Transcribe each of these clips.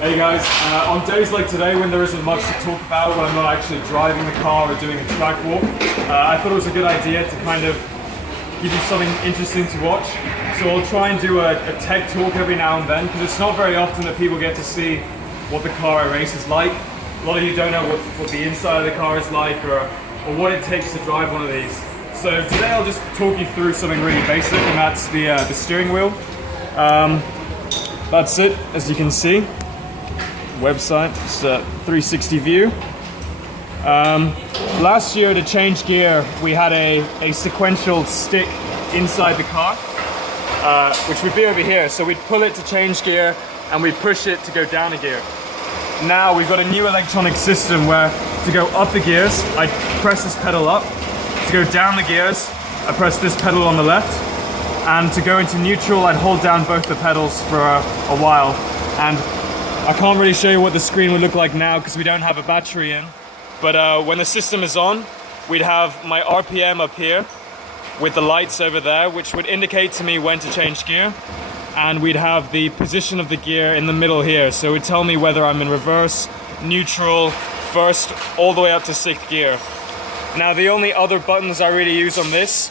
Hey guys, on days like today when there isn't much to talk about, when I'm not actually driving the car or doing a track walk, I thought it was a good idea to kind of give you something interesting to watch. So I'll try and do a tech talk every now and then, because it's not very often that people get to see what the car I race is like. A lot of you don't know what the inside of the car is like, or what it takes to drive one of these. So today I'll just talk you through something really basic, and that's the steering wheel. That's it, as you can see. Website, it's a 360 view. Last year to change gear, we had a sequential stick inside the car, which would be over here. So we'd pull it to change gear and we'd push it to go down a gear. Now we've got a new electronic system where to go up the gears, I press this pedal up. To go down the gears, I press this pedal on the left. And to go into neutral, I'd hold down both the pedals for a while. And I can't really show you what the screen would look like now because we don't have a battery in. But when the system is on, we'd have my RPM up here with the lights over there, which would indicate to me when to change gear. And we'd have the position of the gear in the middle here. So it would tell me whether I'm in reverse, neutral, first, all the way up to 6th gear. Now the only other buttons I really use on this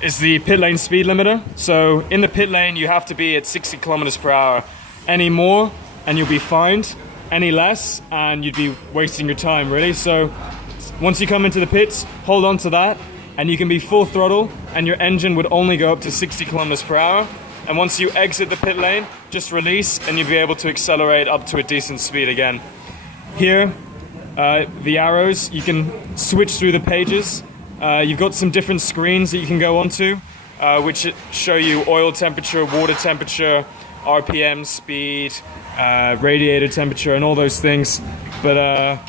is the pit lane speed limiter. So in the pit lane, you have to be at 60 kilometers per hour. Any more, and you'll be fined. Any less, and you'd be wasting your time, really. So once you come into the pits, hold on to that, and you can be full throttle, and your engine would only go up to 60 kilometers per hour. And once you exit the pit lane, just release, and you'll be able to accelerate up to a decent speed again. Here, the arrows, you can switch through the pages. You've got some different screens that you can go onto, which show you oil temperature, water temperature, RPM, speed, radiator temperature, and all those things. But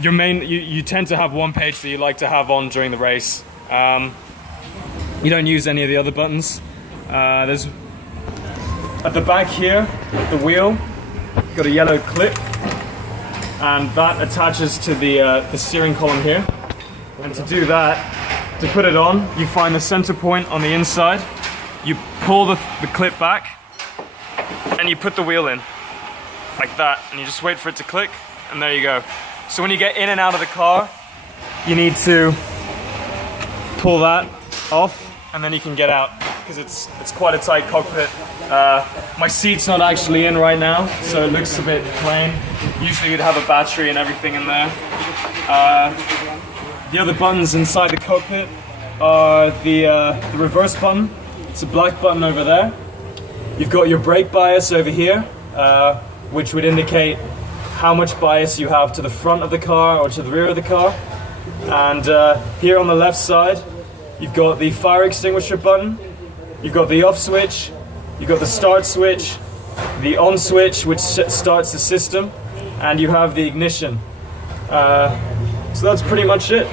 you tend to have one page that you like to have on during the race. You don't use any of the other buttons. There's at the back here, the wheel, got a yellow clip, and that attaches to the steering column here. And to do that, to put it on, you find the center point on the inside. You pull the clip back, and you put the wheel in, like that, and you just wait for it to click, and there you go. So when you get in and out of the car, you need to pull that off, and then you can get out, because it's quite a tight cockpit. My seat's not actually in right now, so it looks a bit plain. Usually you'd have a battery and everything in there. The other buttons inside the cockpit are the reverse button. It's a black button over there. You've got your brake bias over here, which would indicate how much bias you have to the front of the car or to the rear of the car. And here on the left side, you've got the fire extinguisher button, you've got the off switch, you've got the start switch, the on switch, which starts the system, and you have the ignition. So that's pretty much it.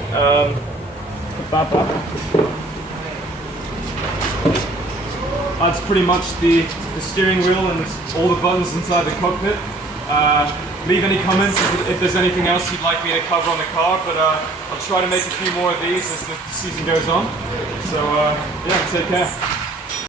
That's pretty much the steering wheel and all the buttons inside the cockpit. Leave any comments if there's anything else you'd like me to cover on the car, but I'll try to make a few more of these as the season goes on. So yeah, take care.